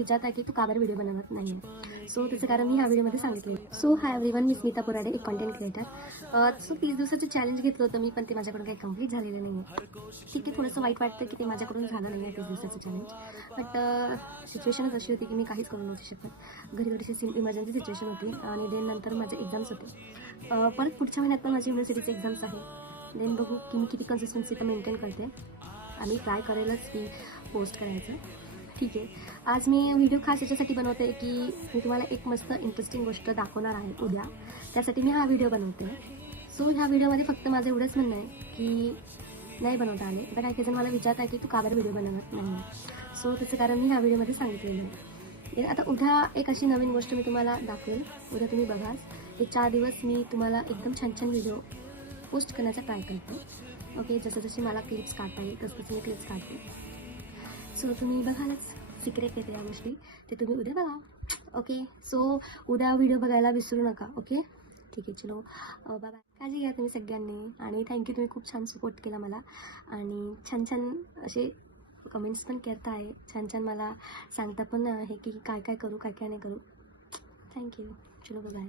विचारत आहे की तू का बरं व्हिडिओ बनवत नाही आहे. सो त्याचं कारण मी ह्या व्हिडिओमध्ये सांगितलं. सो हाय एव्हरीवन, मी स्मिता पोराडे, एक कंटेंट क्रिएटर. सो 30 दिवसाचं चॅलेंज घेतलं होतं मी, पण ते माझ्याकडून काही कम्प्लीट झालेलं नाही आहे. ठीक आहे, थोडंसं वाईट वाटतं की ते माझ्याकडून झालं नाही आहे 30 दिवसाचं चॅलेंज. बट सिच्युएशनच अशी होती की मी काहीच करू नव्हती शकत. घरी थोडीशी इमर्जन्सी सिच्युएशन होती आणि देन नंतर माझे एक्झाम्स होते. परत पुढच्या महिन्यात पण माझी युनिव्हर्सिटीचे एक्झाम्स आहे. देन बघू की मी किती कन्सिस्टन्सी तर मेंटेन करते. आम्ही ट्राय करेलच की पोस्ट करायचं. ठीक आहे, आज मी व्हिडिओ खास याच्यासाठी बनवते की मी तुम्हाला एक मस्त इंटरेस्टिंग गोष्ट दाखवणार आहे उद्या. त्यासाठी मी हा व्हिडिओ बनवते. सो ह्या व्हिडिओमध्ये फक्त माझं एवढंच म्हणणं आहे की नाही बनवता आले तर काही जण मला विचारत आहे की तू का बरं व्हिडिओ बनवत नाही. सो त्याचं कारण मी ह्या व्हिडिओमध्ये सांगितलेलं आहे. आता उद्या एक अशी नवीन गोष्ट मी तुम्हाला दाखवेल. उद्या तुम्ही बघाल. एक 4 दिवस मी तुम्हाला एकदम छान छान व्हिडिओ पोस्ट करण्याचा ट्राय करते. ओके, जसं जशी मला क्लिप्स काढता येईल तसं मी क्लिप्स काढते. सो तुम्ही बघालच, सिक्रेट येते या गोष्टी, ते तुम्ही उद्या बघा. ओके, सो उद्या व्हिडिओ बघायला विसरू नका. ओके, ठीक आहे, चलो बाय. काळजी घ्या तुम्ही सगळ्यांनी आणि थँक्यू, तुम्ही खूप छान सपोर्ट केला मला आणि छान छान असे कमेंट्स पण करता आहे. छान छान मला सांगता पण आहे की काय काय करू, काय काय नाही करू. थँक्यू, चलो बाय.